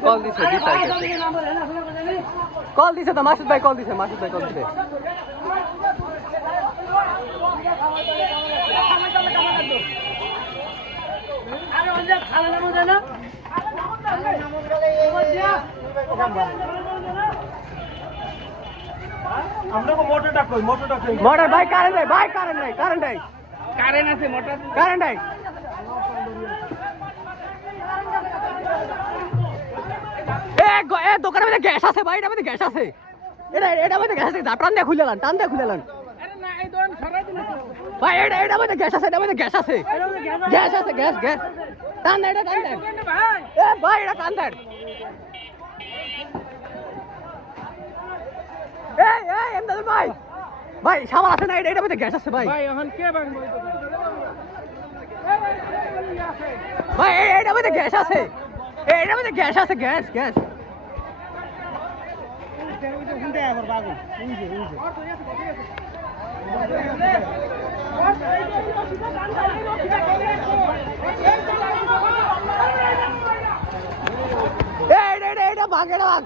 Call দিছে call দিছে তো মাসুদ ভাই কল দিছে মাসুদ ভাই কল দিছে মোটরটা কই মোটরটা কই মোটর ভাই কারেন্ট নাই ভাই কারেন্ট নাই কারেন্ট নাই কারেন্ট আছে মোটর কারেন্ট নাই দোকানের মধ্যে আছে ভাই আছে। এটা এটা আছে টান দিয়ে টান দিয়ে ভাই, এটা আছে গ্যাস আছে। আছে টান এটা এ, ভাই, এটা ভাই। আছে এটা গ্যাস আছে, ভাই। ভাই গ্যাস আছে। এটার মধ্যে গ্যাস আছে, গ্যাস গ্যাস। এই এটা এটা এটা ভাগ এটা ভাগ